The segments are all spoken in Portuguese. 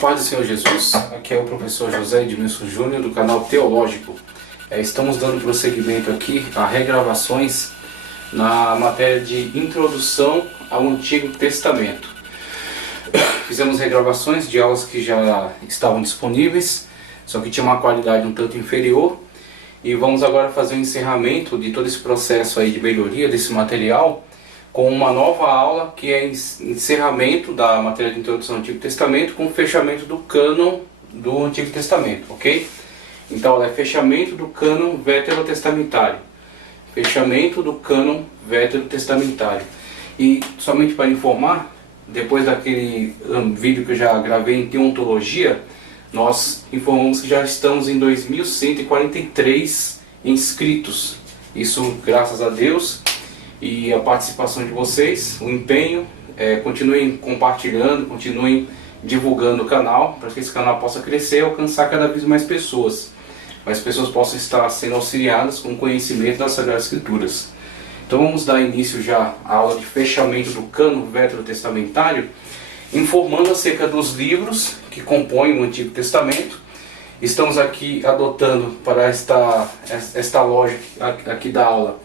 paz do Senhor Jesus, aqui é o professor José Edmilson Júnior do canal Teológico. Estamos dando prosseguimento aqui a regravações na matéria de introdução ao Antigo Testamento. Fizemos regravações de aulas que já estavam disponíveis, só que tinha uma qualidade um tanto inferior, e vamos agora fazer o encerramento de todo esse processo aí de melhoria desse material com uma nova aula que é encerramento da matéria de introdução ao Antigo Testamento com fechamento do cânon do Antigo Testamento, ok? Então ela é fechamento do cânon veterotestamentário. Fechamento do cânon veterotestamentário. E somente para informar, depois daquele vídeo que eu já gravei em teontologia, nós informamos que já estamos em 2143 inscritos. Isso graças a Deus e a participação de vocês, o empenho. Continuem compartilhando, continuem divulgando o canal, para que esse canal possa crescer e alcançar cada vez mais pessoas possam estar sendo auxiliadas com o conhecimento das Sagradas Escrituras. Então vamos dar início já à aula de fechamento do cânon veterotestamentário, informando acerca dos livros que compõem o Antigo Testamento. Estamos aqui adotando para esta lógica aqui da aula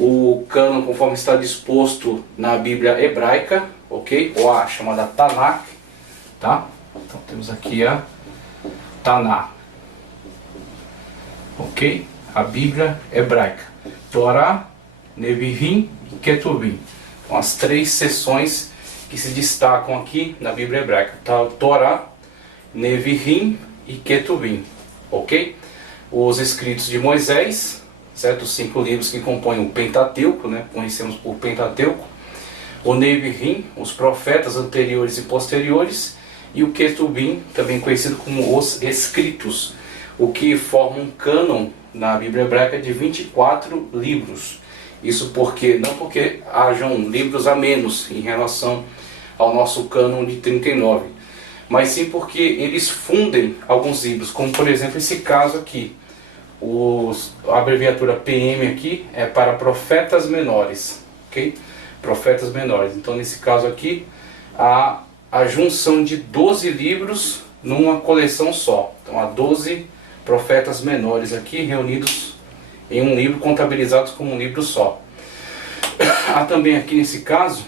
o cânon conforme está disposto na Bíblia hebraica, ok? Ou a chamada Tanakh, tá? Então temos aqui a Tanakh, ok? A Bíblia hebraica, Torá, Nevi'im e Ketuvim. Então as três seções que se destacam aqui na Bíblia hebraica, tá? Torá, Nevi'im e Ketuvim, ok? Os escritos de Moisés, certo? Os 5 livros que compõem o Pentateuco, né? Conhecemos por Pentateuco. O Nevi'im, os profetas anteriores e posteriores, e o Ketuvim, também conhecido como os escritos, o que forma um cânon na Bíblia hebraica de 24 livros. Isso não porque hajam livros a menos em relação ao nosso cânon de 39, mas sim porque eles fundem alguns livros, como por exemplo esse caso aqui. A abreviatura PM aqui é para profetas menores, ok? Profetas menores. Então nesse caso aqui, a junção de 12 livros numa coleção só. Então há 12 profetas menores aqui reunidos em um livro, contabilizados como um livro só. Há também aqui nesse caso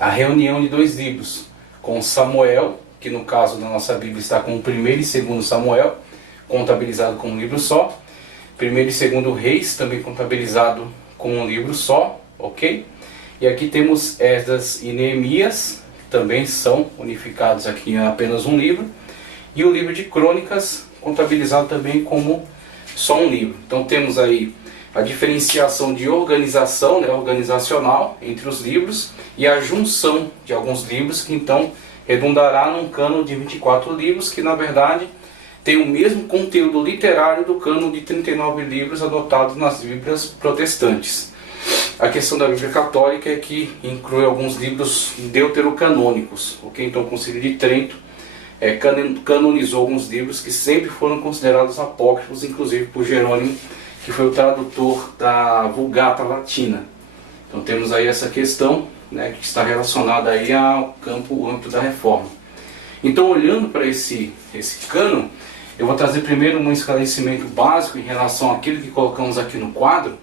a reunião de 2 livros, com Samuel, que no caso da nossa Bíblia está com o 1º e 2º Samuel, contabilizado como um livro só. 1º e 2º Reis, também contabilizado como um livro só, ok? E aqui temos Esdras e Neemias, que também são unificados aqui em apenas um livro. E o livro de Crônicas, contabilizado também como só um livro. Então temos aí a diferenciação de organização, né, organizacional entre os livros, e a junção de alguns livros que então redundará num cânon de 24 livros, que na verdade tem o mesmo conteúdo literário do cânon de 39 livros adotados nas Bíblias protestantes. A questão da Bíblia católica é que inclui alguns livros deuterocanônicos, ok? Então o Concílio de Trento canonizou alguns livros que sempre foram considerados apócrifos, inclusive por Jerônimo, que foi o tradutor da Vulgata Latina. Então temos aí essa questão, né, que está relacionada aí ao campo amplo da Reforma. Então, olhando para esse cânon, eu vou trazer primeiro um esclarecimento básico em relação àquilo que colocamos aqui no quadro,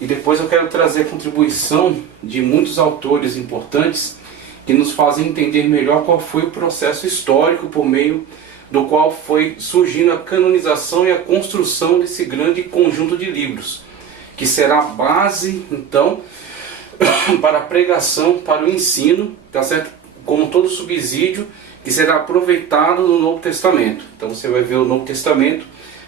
e depois eu quero trazer a contribuição de muitos autores importantes que nos fazem entender melhor qual foi o processo histórico por meio do qual foi surgindo a canonização e a construção desse grande conjunto de livros, que será a base, então, para a pregação, para o ensino, tá certo? Como todo subsídio que será aproveitado no Novo Testamento. Então você vai ver o Novo Testamento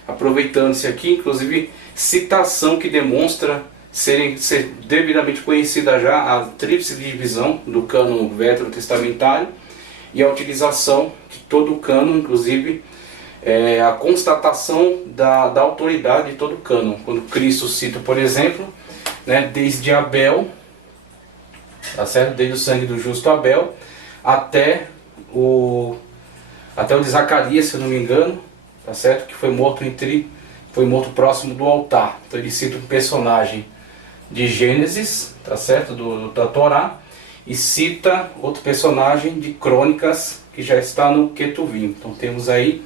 aproveitando-se aqui, inclusive citação que demonstra ser devidamente conhecida já a tríplice divisão do cânon veterotestamentário e a utilização de todo o cânon, inclusive a constatação da autoridade de todo o cânon. Quando Cristo cita, por exemplo, né, desde Abel, tá certo? Desde o sangue do justo Abel até o de Zacarias, se eu não me engano, tá certo? Que foi morto próximo do altar. Então ele cita um personagem de Gênesis, tá certo? Da Torá, e cita outro personagem de Crônicas, que já está no Ketuvim. Então temos aí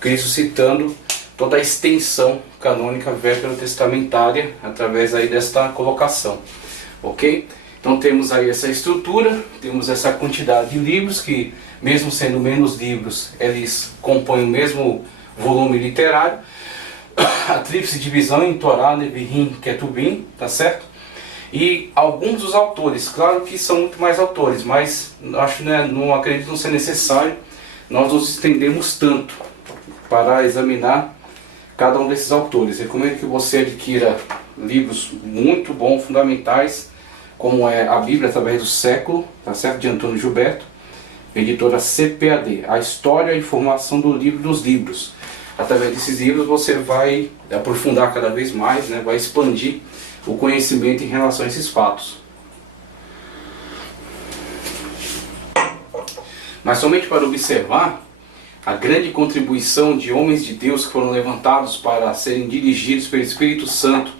Cristo citando toda a extensão canônica veterotestamentária através aí desta colocação, ok? Então temos aí essa estrutura, temos essa quantidade de livros que, mesmo sendo menos livros, eles compõem o mesmo volume literário. A tríplice divisão em Torá, Nevi'im, Ketuvim, tá certo? E alguns dos autores, claro que são muito mais autores, mas acho, né, não acredito não ser necessário nós nos estendemos tanto para examinar cada um desses autores. Recomendo que você adquira livros muito bons, fundamentais, como é a Bíblia através do século, tá certo? De Antônio Gilberto, editora CPAD, a história e formação do livro dos livros. Através desses livros você vai aprofundar cada vez mais, né? Vai expandir o conhecimento em relação a esses fatos. Mas somente para observar a grande contribuição de homens de Deus que foram levantados para serem dirigidos pelo Espírito Santo,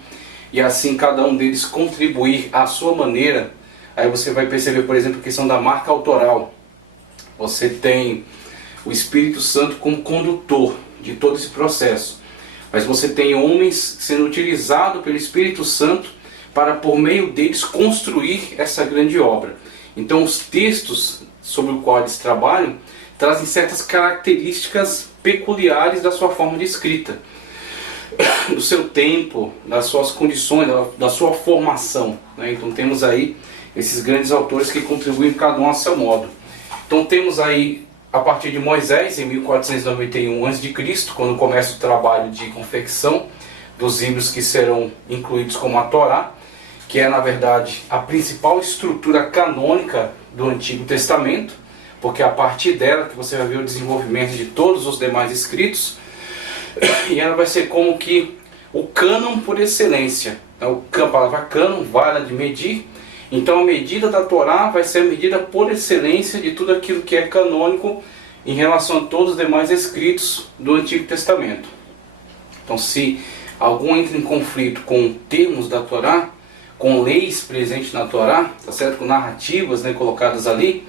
e assim cada um deles contribuir à sua maneira, aí você vai perceber, por exemplo, a questão da marca autoral. Você tem o Espírito Santo como condutor de todo esse processo, mas você tem homens sendo utilizados pelo Espírito Santo para, por meio deles, construir essa grande obra. Então os textos sobre os quais eles trabalham trazem certas características peculiares da sua forma de escrita, do seu tempo, das suas condições, da sua formação, né? Então temos aí esses grandes autores que contribuem cada um a seu modo. Então temos aí, a partir de Moisés, em 1491 a.C., quando começa o trabalho de confecção dos livros que serão incluídos como a Torá, que é na verdade a principal estrutura canônica do Antigo Testamento, porque é a partir dela que você vai ver o desenvolvimento de todos os demais escritos, e ela vai ser como que o cânon por excelência. A palavra cânon, vara de medir. Então a medida da Torá vai ser a medida por excelência de tudo aquilo que é canônico em relação a todos os demais escritos do Antigo Testamento. Então se algum entra em conflito com termos da Torá, com leis presentes na Torá, tá certo? Com narrativas, né, colocadas ali,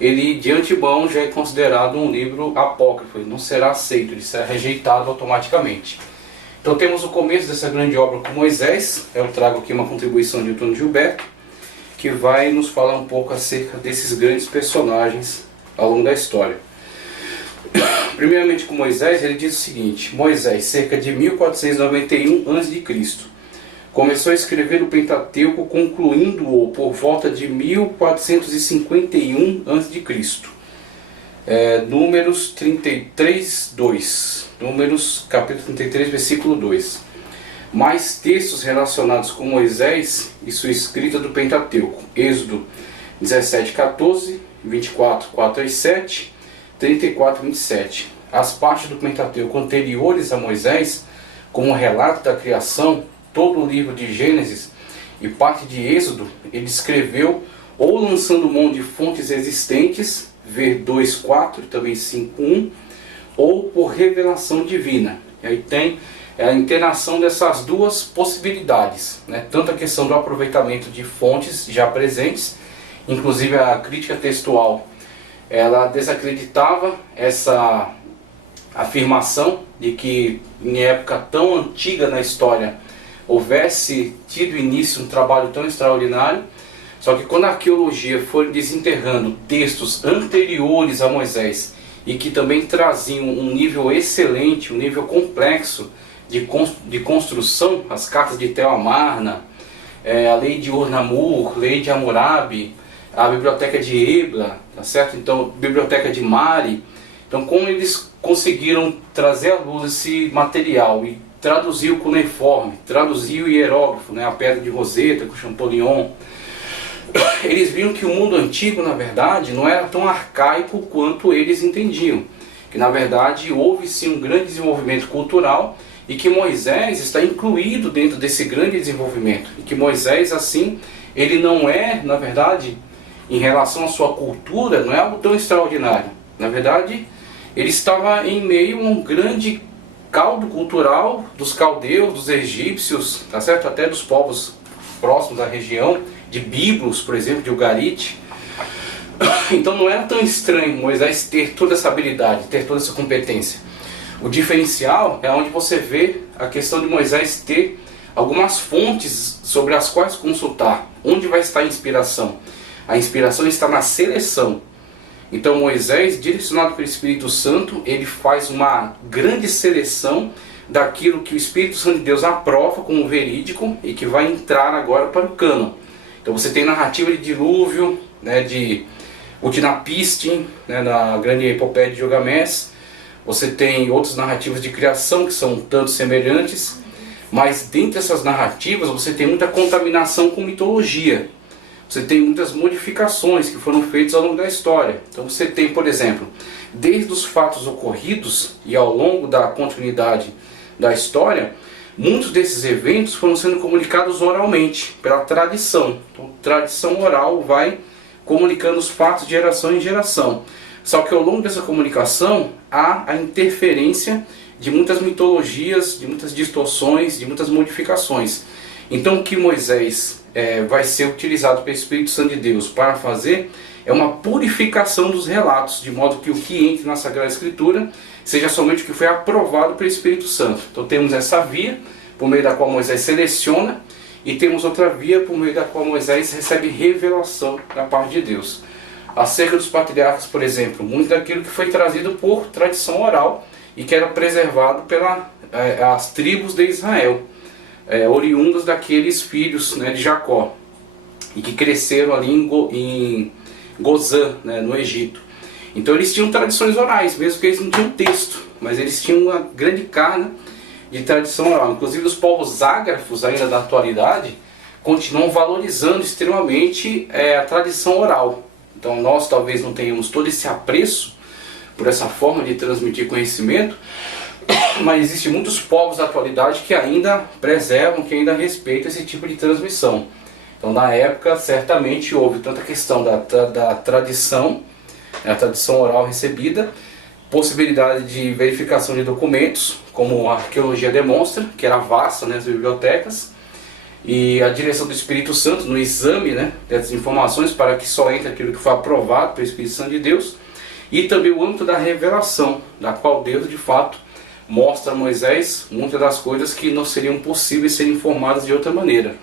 ele de antemão já é considerado um livro apócrifo, ele não será aceito, ele será rejeitado automaticamente. Então temos o começo dessa grande obra com Moisés. Eu trago aqui uma contribuição de Antônio Gilberto, que vai nos falar um pouco acerca desses grandes personagens ao longo da história. Primeiramente com Moisés, ele diz o seguinte: Moisés, cerca de 1491 a.C., começou a escrever o Pentateuco, concluindo-o por volta de 1451 a.C. Números 33, 2. Números capítulo 33, versículo 2. Mais textos relacionados com Moisés e sua escrita do Pentateuco: Êxodo 17, 14, 24, 4 e 7, 34, 27. As partes do Pentateuco anteriores a Moisés, como o relato da criação, todo o livro de Gênesis e parte de Êxodo, ele escreveu ou lançando mão de fontes existentes, ver 2:4 e também 5:1, ou por revelação divina. E aí tem a interação dessas duas possibilidades, né? Tanto a questão do aproveitamento de fontes já presentes, inclusive a crítica textual, ela desacreditava essa afirmação de que em época tão antiga na história houvesse tido início um trabalho tão extraordinário. Só que quando a arqueologia foi desenterrando textos anteriores a Moisés e que também traziam um nível excelente, um nível complexo de construção, as cartas de Tel Amarna, a lei de Ur-Namur, lei de Hammurabi, a biblioteca de Ebla, tá certo? Então, biblioteca de Mari. Então, como eles conseguiram trazer à luz esse material e traduzir o cuneiforme, traduzir o hierógrafo, né, a pedra de Roseta com Champollion, eles viram que o mundo antigo, na verdade, não era tão arcaico quanto eles entendiam. Que, na verdade, houve sim um grande desenvolvimento cultural e que Moisés está incluído dentro desse grande desenvolvimento. E que Moisés, assim, ele não é, na verdade, em relação à sua cultura, não é algo tão extraordinário. Na verdade, ele estava em meio a um grande caldo cultural dos caldeus, dos egípcios, tá certo? Até dos povos próximos da região, de Biblos, por exemplo, de Ugarit. Então não era tão estranho Moisés ter toda essa habilidade, ter toda essa competência. O diferencial é onde você vê a questão de Moisés ter algumas fontes sobre as quais consultar. Onde vai estar a inspiração? A inspiração está na seleção. Então Moisés, direcionado pelo Espírito Santo, ele faz uma grande seleção daquilo que o Espírito Santo de Deus aprova como verídico e que vai entrar agora para o cânon. Então você tem narrativa de dilúvio, né, de Utnapishtim, né, na grande epopeia de Gilgamesh. Você tem outras narrativas de criação que são tanto semelhantes, mas dentre essas narrativas você tem muita contaminação com mitologia. Você tem muitas modificações que foram feitas ao longo da história. Então você tem, por exemplo, desde os fatos ocorridos e ao longo da continuidade da história, muitos desses eventos foram sendo comunicados oralmente, pela tradição. Então, tradição oral vai comunicando os fatos de geração em geração. Só que ao longo dessa comunicação há a interferência de muitas mitologias, de muitas distorções, de muitas modificações. Então o que Moisés vai ser utilizado pelo Espírito Santo de Deus para fazer é uma purificação dos relatos, de modo que o que entre na Sagrada Escritura seja somente o que foi aprovado pelo Espírito Santo. Então temos essa via por meio da qual Moisés seleciona, e temos outra via por meio da qual Moisés recebe revelação da parte de Deus. Acerca dos patriarcas, por exemplo, muito daquilo que foi trazido por tradição oral e que era preservado pelas tribos de Israel, oriundas daqueles filhos, né, de Jacó, e que cresceram ali em Gozã, né, no Egito. Então eles tinham tradições orais, mesmo que eles não tinham texto, mas eles tinham uma grande carga de tradição oral. Inclusive os povos ágrafos ainda da atualidade continuam valorizando extremamente a tradição oral. Então nós talvez não tenhamos todo esse apreço por essa forma de transmitir conhecimento, mas existem muitos povos da atualidade que ainda preservam, que ainda respeitam esse tipo de transmissão. Então na época certamente houve tanta questão da tradição, a tradição oral recebida, possibilidade de verificação de documentos, como a arqueologia demonstra, que era vasta, né, as bibliotecas, e a direção do Espírito Santo no exame, né, dessas informações para que só entre aquilo que foi aprovado pelo Espírito Santo de Deus, e também o âmbito da revelação, da qual Deus de fato mostra a Moisés muitas das coisas que não seriam possíveis serem informadas de outra maneira.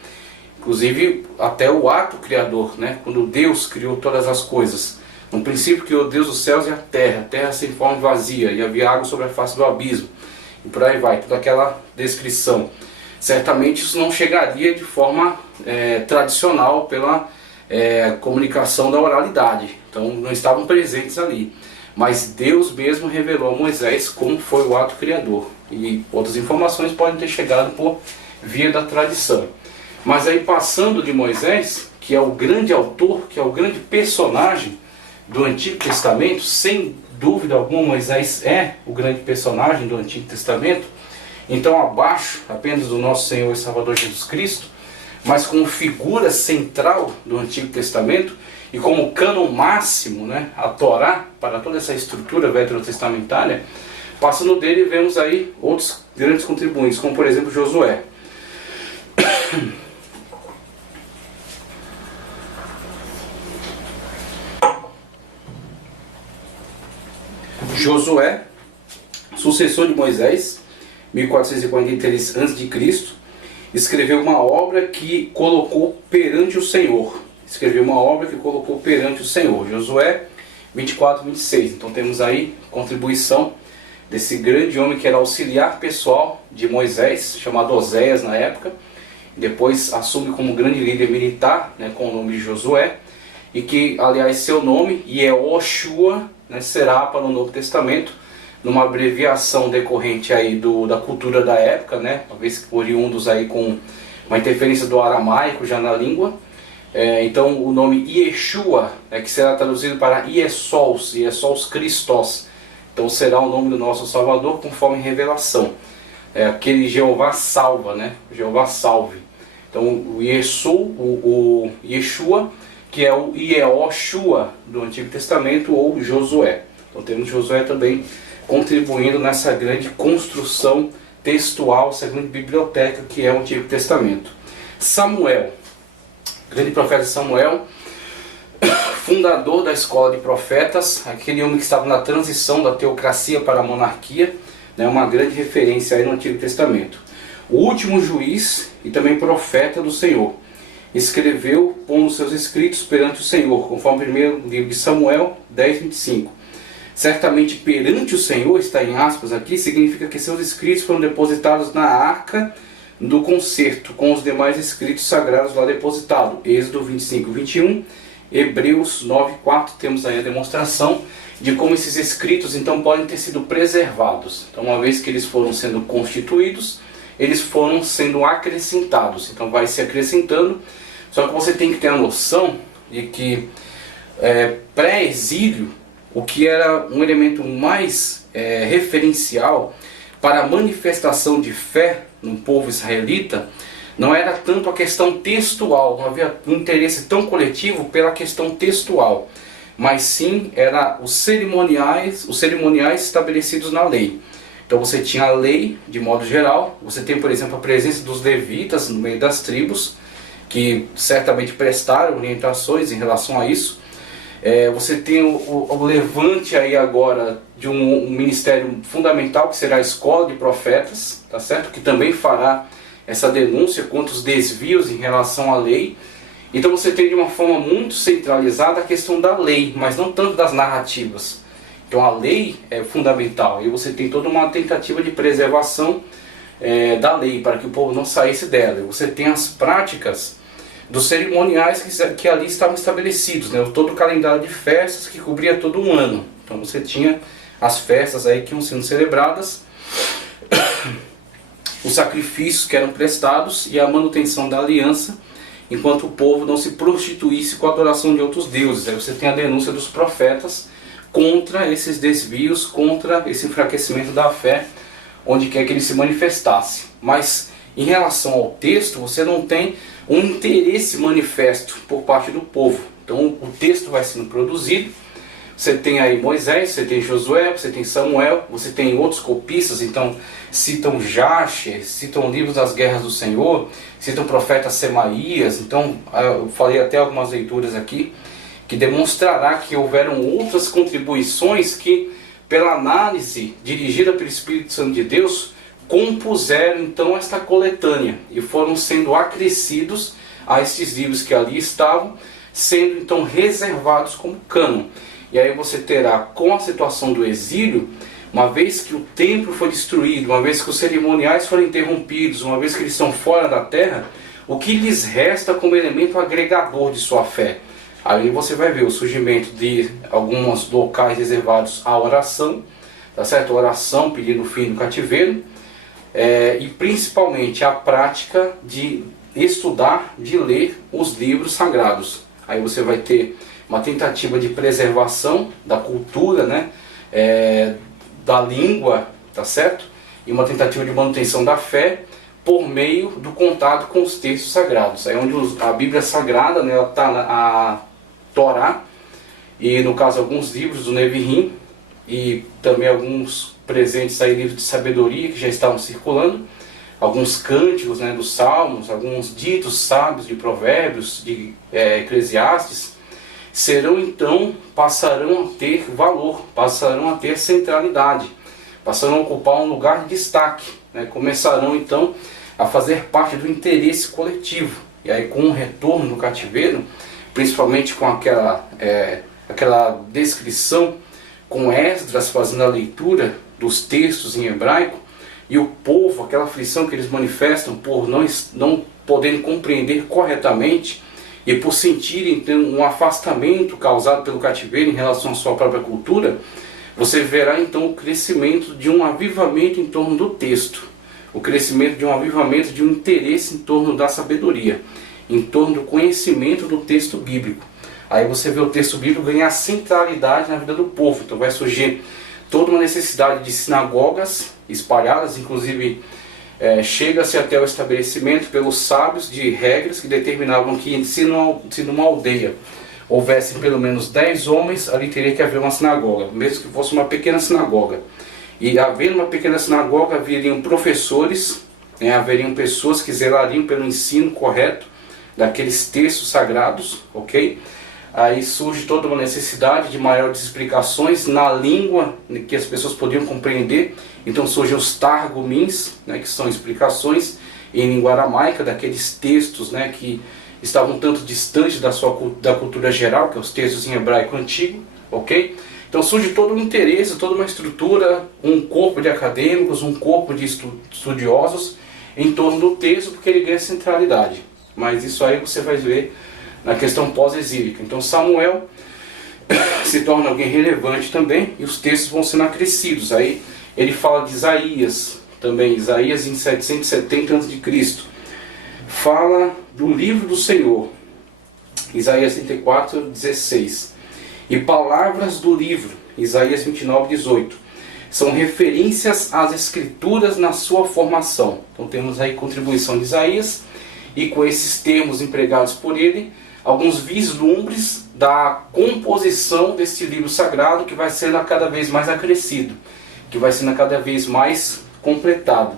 Inclusive até o ato criador, né, quando Deus criou todas as coisas. No princípio criou Deus os céus e a terra sem forma vazia, e havia água sobre a face do abismo, e por aí vai, toda aquela descrição. Certamente isso não chegaria de forma tradicional pela comunicação da oralidade, então não estavam presentes ali. Mas Deus mesmo revelou a Moisés como foi o ato criador, e outras informações podem ter chegado por via da tradição. Mas aí passando de Moisés, que é o grande autor, que é o grande personagem do Antigo Testamento, sem dúvida alguma Moisés é o grande personagem do Antigo Testamento, então abaixo apenas do nosso Senhor e Salvador Jesus Cristo, mas como figura central do Antigo Testamento e como cânon máximo, né, a Torá, para toda essa estrutura veterotestamentária, passando dele vemos aí outros grandes contribuintes, como por exemplo Josué. Josué, sucessor de Moisés, 1443 a.C., escreveu uma obra que colocou perante o Senhor. Josué 24, 26. Então temos aí contribuição desse grande homem que era auxiliar pessoal de Moisés, chamado Oséias na época. Depois assume como grande líder militar, né, com o nome de Josué. E que, aliás, seu nome, Yehoshua, né, será para o Novo Testamento, numa abreviação decorrente aí da cultura da época, né, talvez oriundos aí com uma interferência do aramaico já na língua. Então o nome Yeshua, que será traduzido para Iesous Christos, então será o nome do nosso Salvador conforme revelação, aquele Jeová salva, né, Jeová salve. Então o Yeshua, que é o Yehoshua do Antigo Testamento, ou Josué. Então temos Josué também contribuindo nessa grande construção textual, essa grande biblioteca que é o Antigo Testamento. Samuel, grande profeta Samuel, fundador da escola de profetas, aquele homem que estava na transição da teocracia para a monarquia, né, uma grande referência aí no Antigo Testamento. O último juiz e também profeta do Senhor. Escreveu, pondo seus escritos perante o Senhor, conforme o primeiro livro de Samuel 10:25. Certamente perante o Senhor, está em aspas aqui, significa que seus escritos foram depositados na arca do concerto, com os demais escritos sagrados lá depositados. Êxodo 25:21, Hebreus 9:4, temos aí a demonstração de como esses escritos então podem ter sido preservados. Então, uma vez que eles foram sendo constituídos, eles foram sendo acrescentados. Então vai se acrescentando, só que você tem que ter a noção de que pré-exílio, o que era um elemento mais referencial para a manifestação de fé no povo israelita, não era tanto a questão textual, não havia um interesse tão coletivo pela questão textual, mas sim era os cerimoniais estabelecidos na lei. Então você tinha a lei de modo geral, você tem, por exemplo, a presença dos levitas no meio das tribos, que certamente prestaram orientações em relação a isso. Você tem o levante aí agora de um ministério fundamental, que será a escola de profetas, tá certo? Que também fará essa denúncia contra os desvios em relação à lei. Então você tem de uma forma muito centralizada a questão da lei, mas não tanto das narrativas. Então a lei é fundamental e você tem toda uma tentativa de preservação da lei, para que o povo não saísse dela. Você tem as práticas dos cerimoniais que ali estavam estabelecidos, né? Todo o calendário de festas que cobria todo um ano. Então você tinha as festas aí que iam sendo celebradas, os sacrifícios que eram prestados e a manutenção da aliança, enquanto o povo não se prostituísse com a adoração de outros deuses. Aí você tem a denúncia dos profetas contra esses desvios, contra esse enfraquecimento da fé, onde quer que ele se manifestasse. Mas em relação ao texto, você não tem um interesse manifesto por parte do povo. Então o texto vai sendo produzido, você tem aí Moisés, você tem Josué, você tem Samuel, você tem outros copistas, então citam Jasher, citam livros das guerras do Senhor, citam o profeta Semaías. Então eu falei até algumas leituras aqui, que demonstrará que houveram outras contribuições que, pela análise dirigida pelo Espírito Santo de Deus, compuseram então esta coletânea e foram sendo acrescidos a esses livros que ali estavam, sendo então reservados como cânon. E aí você terá, com a situação do exílio, uma vez que o templo foi destruído, uma vez que os cerimoniais foram interrompidos, uma vez que eles estão fora da terra, o que lhes resta como elemento agregador de sua fé? Aí você vai ver o surgimento de alguns locais reservados à oração, tá certo? A oração pedindo o fim do cativeiro, e principalmente a prática de estudar, de ler os livros sagrados. Aí você vai ter uma tentativa de preservação da cultura, né? Da língua, tá certo? E uma tentativa de manutenção da fé por meio do contato com os textos sagrados. É onde a Bíblia Sagrada, né, ela está a Torá, e no caso alguns livros do Neviim, e também alguns presentes aí, livros de sabedoria que já estavam circulando, alguns cânticos, né, dos salmos, alguns ditos sábios de provérbios, de Eclesiastes, passarão a ter valor, passarão a ter centralidade, passarão a ocupar um lugar de destaque, né, começarão então a fazer parte do interesse coletivo. E aí, com o retorno do cativeiro, principalmente com aquela descrição, com Esdras fazendo a leitura dos textos em hebraico, e o povo, aquela aflição que eles manifestam por não poderem compreender corretamente, e por sentirem um afastamento causado pelo cativeiro em relação à sua própria cultura, você verá então o crescimento de um avivamento em torno do texto, o crescimento de um avivamento, de um interesse em torno da sabedoria, em torno do conhecimento do texto bíblico. Aí você vê o texto bíblico ganhar centralidade na vida do povo. Então vai surgir toda uma necessidade de sinagogas espalhadas, inclusive chega-se até o estabelecimento pelos sábios de regras que determinavam que se numa aldeia houvesse pelo menos 10 homens, ali teria que haver uma sinagoga, mesmo que fosse uma pequena sinagoga. E havendo uma pequena sinagoga, haveriam professores, né, haveriam pessoas que zelariam pelo ensino correto daqueles textos sagrados, ok? aí surge toda uma necessidade de maiores explicações na língua que as pessoas podiam compreender. Então surgem os Targumins, né, que são explicações em língua aramaica daqueles textos, né, que estavam um tanto distantes da cultura geral, que é os textos em hebraico antigo, ok? Então surge todo um interesse, toda uma estrutura, um corpo de acadêmicos, um corpo de estudiosos em torno do texto, porque ele ganha centralidade. Mas isso aí você vai ver na questão pós-exílica. Então Samuel se torna alguém relevante também, e os textos vão sendo acrescidos. Aí ele fala de Isaías também, Isaías em 770 a.C. Fala do livro do Senhor, Isaías 34, 16. E palavras do livro, Isaías 29, 18. São referências às escrituras na sua formação. Então temos aí contribuição de Isaías, e com esses termos empregados por ele, alguns vislumbres da composição deste livro sagrado, que vai sendo cada vez mais acrescido, que vai sendo cada vez mais completado.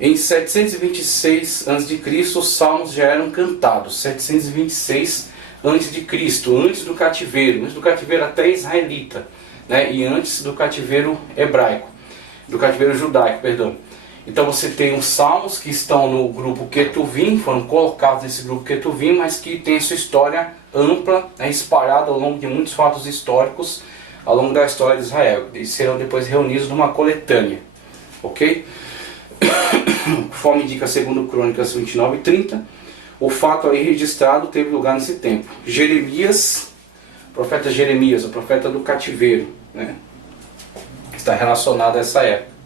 Em 726 a.C., os salmos já eram cantados. 726 a.C., antes do cativeiro até israelita, né? E antes do cativeiro hebraico, do cativeiro judaico, perdão. Então você tem os salmos que estão no grupo Ketuvim, foram colocados nesse grupo Ketuvim, mas que tem sua história ampla, né, espalhada ao longo de muitos fatos históricos, ao longo da história de Israel, e serão depois reunidos numa coletânea, ok? Conforme indica segundo Crônicas 29 e 30, o fato aí registrado teve lugar nesse tempo. Jeremias, profeta Jeremias, o profeta do cativeiro, né, está relacionado a essa época.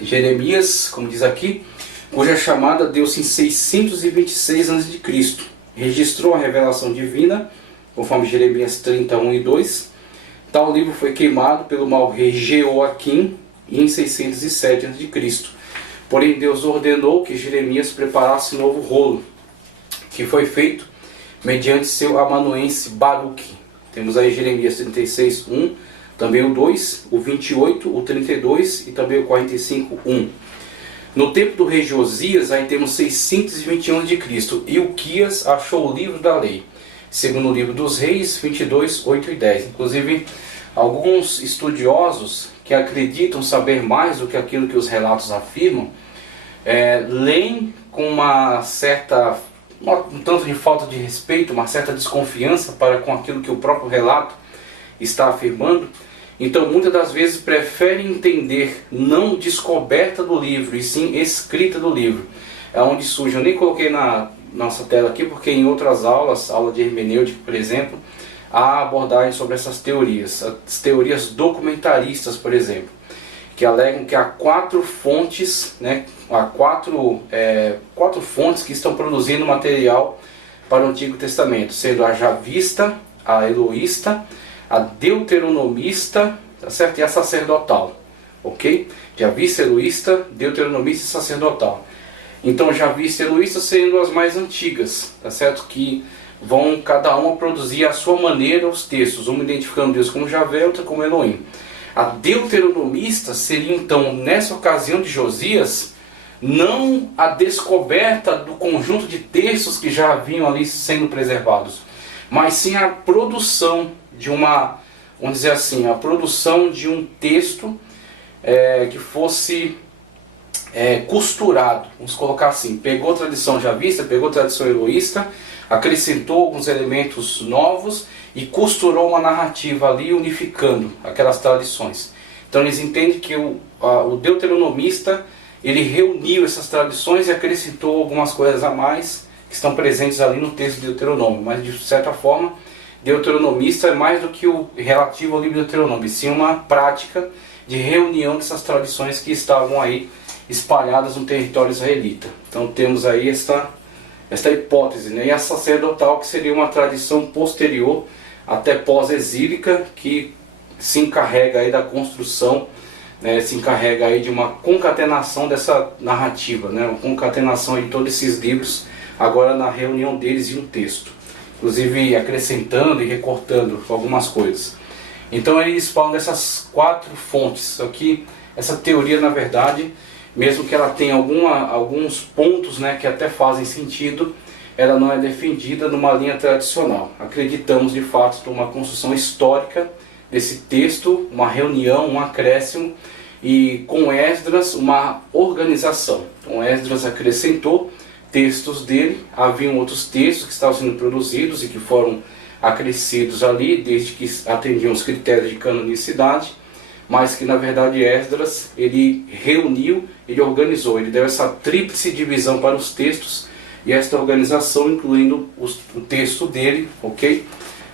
Jeremias, como diz aqui, cuja chamada deu-se em 626 a.C., registrou a revelação divina, conforme Jeremias 31 e 2. Tal livro foi queimado pelo mau rei Jeoaquim em 607 a.C. Porém Deus ordenou que Jeremias preparasse novo rolo, que foi feito mediante seu amanuense Baruque. Temos aí Jeremias 36, 1, também o 2, o 28, o 32 e também o 45, 1. No tempo do rei Josias, aí temos 621 a.C., Ilquias achou o livro da lei, segundo o livro dos reis, 22, 8 e 10. Inclusive, alguns estudiosos que acreditam saber mais do que aquilo que os relatos afirmam, leem com uma certa, um tanto de falta de respeito, uma certa desconfiança para com aquilo que o próprio relato está afirmando. Então muitas das vezes preferem entender não descoberta do livro, e sim escrita do livro. É onde surge, eu nem coloquei na nossa tela aqui, porque em outras aulas, aula de hermenêutica, por exemplo, há abordagem sobre essas teorias, as teorias documentaristas, por exemplo, que alegam que há 4 fontes, né, há quatro fontes que estão produzindo material para o Antigo Testamento, sendo a javista, a eloísta, a deuteronomista, tá certo? E a sacerdotal, ok? Javista, eloísta, deuteronomista e sacerdotal. Então javista e eloísta sendo as mais antigas, tá certo? Que vão cada uma produzir à sua maneira os textos, uma identificando Deus como Javé, outra como Elohim. A deuteronomista seria então, nessa ocasião de Josias, não a descoberta do conjunto de textos que já haviam ali sendo preservados, mas sim a produção de uma, vamos dizer assim, a produção de um texto que fosse costurado, vamos colocar assim, pegou a tradição javista, pegou a tradição eloísta, acrescentou alguns elementos novos e costurou uma narrativa ali, unificando aquelas tradições. Então eles entendem que o deuteronomista, ele reuniu essas tradições e acrescentou algumas coisas a mais que estão presentes ali no texto de Deuteronômio, mas de certa forma deuteronomista é mais do que o relativo ao livro de Deuteronômio, sim uma prática de reunião dessas tradições que estavam aí espalhadas no território israelita. Então temos aí esta hipótese, né? E a sacerdotal, que seria uma tradição posterior, até pós-exílica, que se encarrega aí da construção, né? Se encarrega aí de uma concatenação dessa narrativa, né? Uma concatenação de todos esses livros, agora na reunião deles em um texto, inclusive acrescentando e recortando algumas coisas. Então eles falam dessas 4 fontes. Aqui, essa teoria, na verdade, mesmo que ela tenha alguns pontos, né, que até fazem sentido, ela não é defendida numa linha tradicional. Acreditamos de fato numa construção histórica desse texto, uma reunião, um acréscimo, e com Esdras uma organização. Então Esdras acrescentou textos dele, haviam outros textos que estavam sendo produzidos e que foram acrescidos ali, desde que atendiam os critérios de canonicidade, mas que na verdade Esdras, ele reuniu, ele organizou, ele deu essa tríplice divisão para os textos, e esta organização incluindo o texto dele, ok?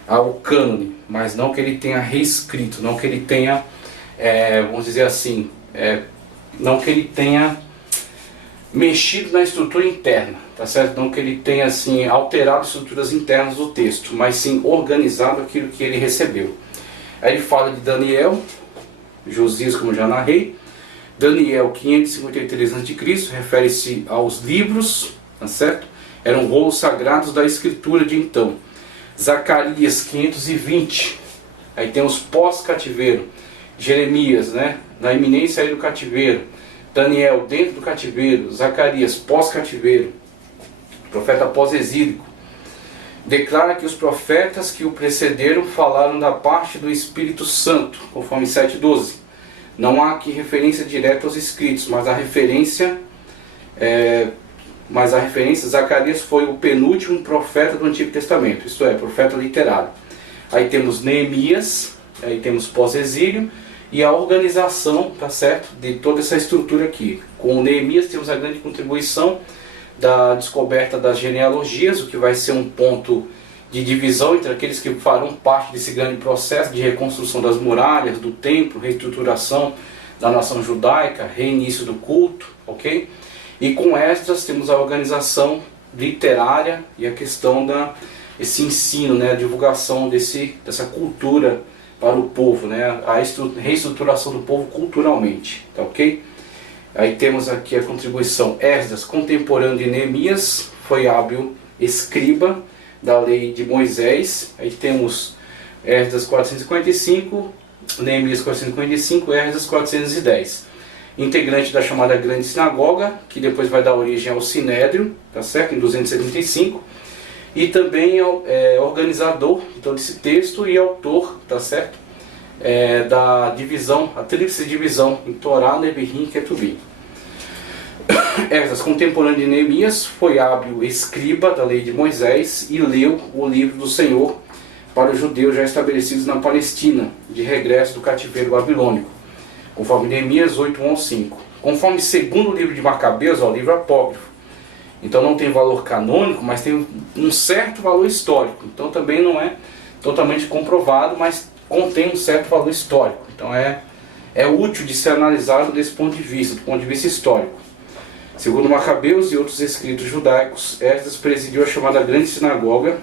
Ao cânone, mas não que ele tenha reescrito, não que ele tenha, vamos dizer assim, não que ele tenha mexido na estrutura interna, tá certo? Não que ele tenha assim alterado as estruturas internas do texto, mas sim organizado aquilo que ele recebeu. Aí ele fala de Daniel, Josias, como já narrei. Daniel 553 a.C., refere-se aos livros, tá certo? Eram rolos sagrados da escritura de então. Zacarias 520, aí tem os pós-cativeiro. Jeremias, né, na iminência aí do cativeiro. Daniel dentro do cativeiro. Zacarias pós-cativeiro, profeta pós-exílico. Declara que os profetas que o precederam falaram da parte do Espírito Santo, conforme 7:12. Não há aqui referência direta aos escritos, mas a referência, Zacarias foi o penúltimo profeta do Antigo Testamento, isto é, profeta literário. Aí temos Neemias, aí temos pós-exílio, e a organização, tá certo, de toda essa estrutura aqui. Com Neemias temos a grande contribuição da descoberta das genealogias, o que vai ser um ponto de divisão entre aqueles que farão parte desse grande processo de reconstrução das muralhas, do templo, reestruturação da nação judaica, reinício do culto, ok? E com Esdras temos a organização literária e a questão esse ensino, né, a divulgação dessa cultura para o povo, né, a reestruturação do povo culturalmente, tá ok? Aí temos aqui a contribuição Esdras, contemporâneo de Neemias, foi hábil escriba da lei de Moisés. Aí temos Esdras 455, Neemias 455, Esdras 410. Integrante da chamada Grande Sinagoga, que depois vai dar origem ao Sinédrio, tá certo? Em 275. E também organizador de todo esse texto e autor, tá certo? Da divisão, a tríplice divisão em Torá, Neviim e Ketuvim. Esdras, contemporâneo de Neemias, foi hábil escriba da lei de Moisés e leu o livro do Senhor para os judeus já estabelecidos na Palestina, de regresso do cativeiro babilônico, conforme Neemias 8:1-5. Conforme segundo livro de Macabeus, é o livro apócrifo. Então não tem valor canônico, mas tem um certo valor histórico. Então também não é totalmente comprovado, mas contém um certo valor histórico. Então é útil de ser analisado desse ponto de vista, do ponto de vista histórico. Segundo Macabeus e outros escritos judaicos, Esdras presidiu a chamada Grande Sinagoga,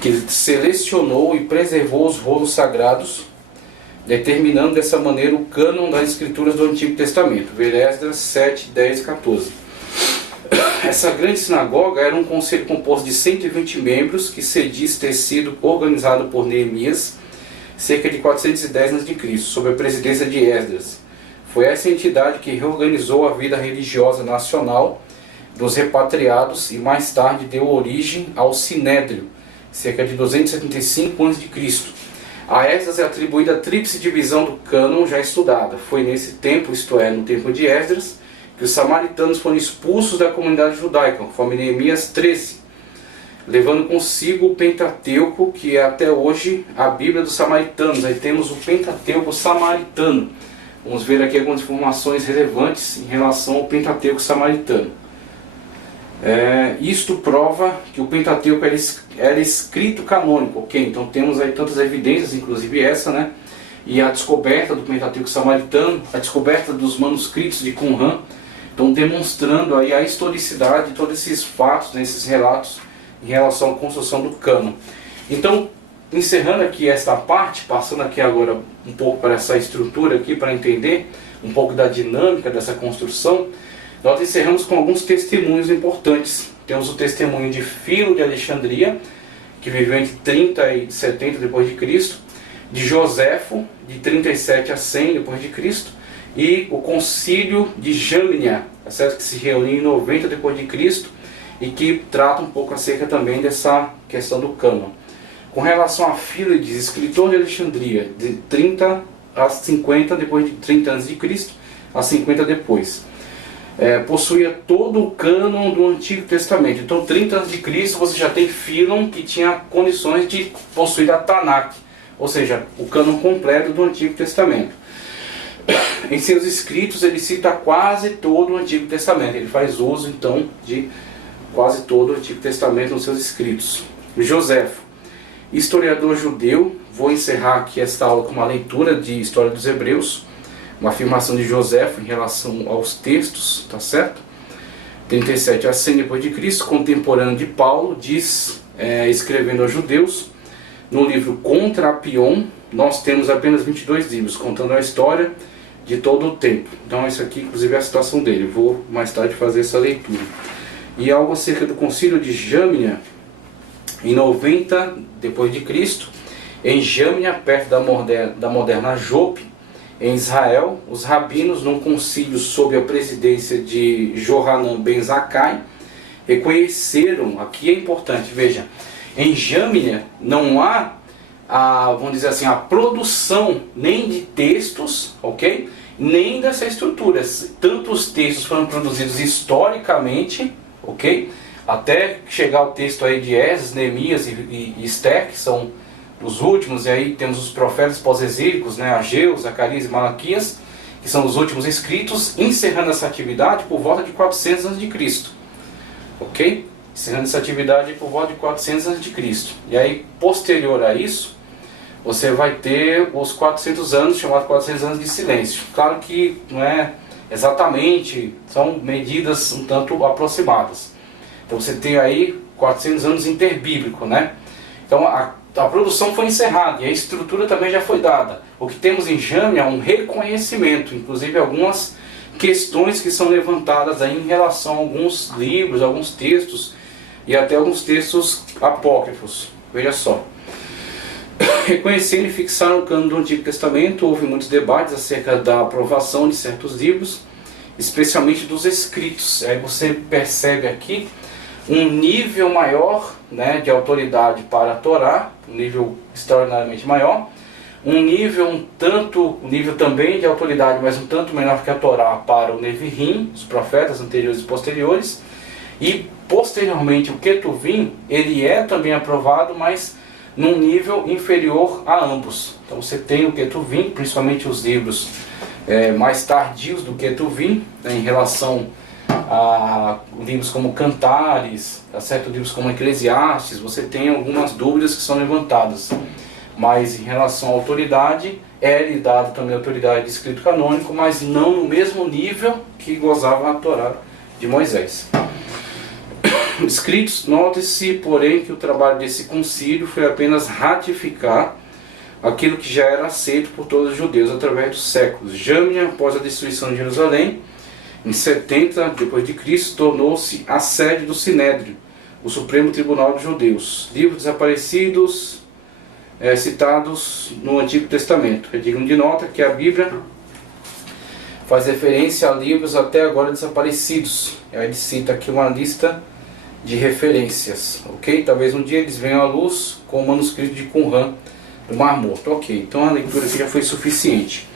que selecionou e preservou os rolos sagrados, determinando dessa maneira o cânon das escrituras do Antigo Testamento. Ver Esdras 7, 10 e 14. Essa grande sinagoga era um conselho composto de 120 membros, que se diz ter sido organizado por Neemias, cerca de 410 a.C., sob a presidência de Esdras. Foi essa entidade que reorganizou a vida religiosa nacional dos repatriados e mais tarde deu origem ao Sinédrio, cerca de 275 a.C. A Esdras é atribuída a tríplice divisão do cânon já estudada. Foi nesse tempo, isto é, no tempo de Esdras, que os samaritanos foram expulsos da comunidade judaica, conforme Neemias 13, levando consigo o Pentateuco, que é até hoje a Bíblia dos samaritanos. Aí temos o Pentateuco samaritano. Vamos ver aqui algumas informações relevantes em relação ao Pentateuco samaritano. Isto prova que o Pentateuco era escrito canônico, ok? Então temos aí tantas evidências, inclusive essa, né? E a descoberta do Pentateuco samaritano, a descoberta dos manuscritos de Qumran, então demonstrando aí a historicidade de todos esses fatos, né, esses relatos em relação à construção do cânon. Então, encerrando aqui esta parte, passando aqui agora um pouco para essa estrutura aqui, para entender um pouco da dinâmica dessa construção, nós encerramos com alguns testemunhos importantes. Temos o testemunho de Filo de Alexandria, que viveu entre 30 e 70 depois de Cristo, de Joséfo, de 37 a 100 depois de Cristo, e o concílio de Jamnia, tá certo? Que se reuniu em 90 depois de Cristo e que trata um pouco acerca também dessa questão do cânon. Com relação a Fílades, escritor de Alexandria, de 30 a 50 depois de 30 anos de Cristo a 50 depois, possuía todo o cânon do Antigo Testamento. Então 30 anos de Cristo você já tem Fílon, que tinha condições de possuir a Tanakh, ou seja, o cânon completo do Antigo Testamento. Em seus escritos ele cita quase todo o Antigo Testamento, ele faz uso então de quase todo o Antigo Testamento nos seus escritos. Joséfo, historiador judeu. Vou encerrar aqui esta aula com uma leitura de História dos Hebreus, uma afirmação de Joséfo em relação aos textos, tá certo? 37 a 100 depois de Cristo, contemporâneo de Paulo, diz, escrevendo aos judeus, no livro Contra Apion, nós temos apenas 22 livros, contando a história de todo o tempo. Então isso aqui inclusive é a situação dele, vou mais tarde fazer essa leitura. E algo acerca do concílio de Jamnia, em 90 depois de Cristo, em Jamnia, perto da moderna Jope, em Israel, os rabinos, num concílio sob a presidência de Johanan ben Zakkai, reconheceram, aqui é importante, veja, em Jamnia não há, vamos dizer assim, a produção nem de textos, ok? Nem dessa estrutura. Tanto os textos foram produzidos historicamente, ok? Até chegar ao texto aí de Esdras, Neemias e Esther, que são os últimos, e aí temos os profetas pós-exílicos, né, Ageu, Zacarias e Malaquias, que são os últimos escritos, encerrando essa atividade por volta de 400 a.C., ok? Encerrando essa atividade por volta de 400 a.C. E aí, posterior a isso, você vai ter os 400 anos, chamados 400 anos de silêncio. Claro que não é exatamente, são medidas um tanto aproximadas. Então você tem aí 400 anos interbíblico, né? Então a produção foi encerrada e a estrutura também já foi dada. O que temos em Jamnia é um reconhecimento, inclusive algumas questões que são levantadas aí em relação a alguns livros, alguns textos e até alguns textos apócrifos. Veja só. Reconhecendo e fixaram o cânon do Antigo Testamento, houve muitos debates acerca da aprovação de certos livros, especialmente dos escritos. Aí você percebe aqui um nível maior, né, de autoridade para a Torá, um nível extraordinariamente maior, um nível também de autoridade, mas um tanto menor que a Torá para o Neviim, os profetas anteriores e posteriores, e posteriormente o Ketuvim, ele é também aprovado, mas num nível inferior a ambos. Então você tem o Ketuvim, principalmente os livros mais tardios do Ketuvim, né, em relação a livros como Cantares, tá certo? Livros como Eclesiastes, você tem algumas dúvidas que são levantadas, mas em relação à autoridade, é-lhe dado também a autoridade de escrito canônico, mas não no mesmo nível que gozava a Torá de Moisés. Escritos, note-se, porém, que o trabalho desse concílio foi apenas ratificar aquilo que já era aceito por todos os judeus através dos séculos. Jamnia, após a destruição de Jerusalém, em 70 depois de Cristo, tornou-se a sede do Sinédrio, o Supremo Tribunal dos Judeus. Livros desaparecidos citados no Antigo Testamento. É digno de nota que a Bíblia faz referência a livros até agora desaparecidos. Aí ele cita aqui uma lista de referências, ok? Talvez um dia eles venham à luz com o manuscrito de Qumran do Mar Morto, ok? Então a leitura aqui já foi suficiente.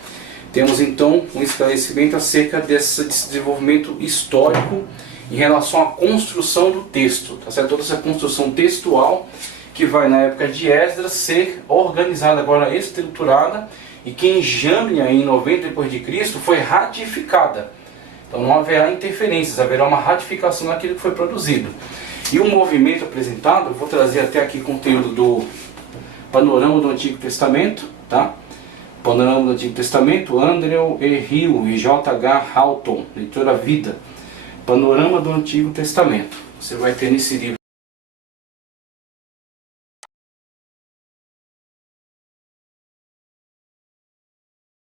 Temos então um esclarecimento acerca desse desenvolvimento histórico em relação à construção do texto, tá certo? Toda essa construção textual que vai na época de Esdras ser organizada agora, estruturada, e que em Jamnia, em 90 depois de Cristo, foi ratificada. Então não haverá interferências, haverá uma ratificação daquilo que foi produzido. E o movimento apresentado, eu vou trazer até aqui conteúdo do Panorama do Antigo Testamento, tá? Panorama do Antigo Testamento, Andrew E. Hill e J.H. Halton, Leitura Vida. Panorama do Antigo Testamento. Você vai ter nesse livro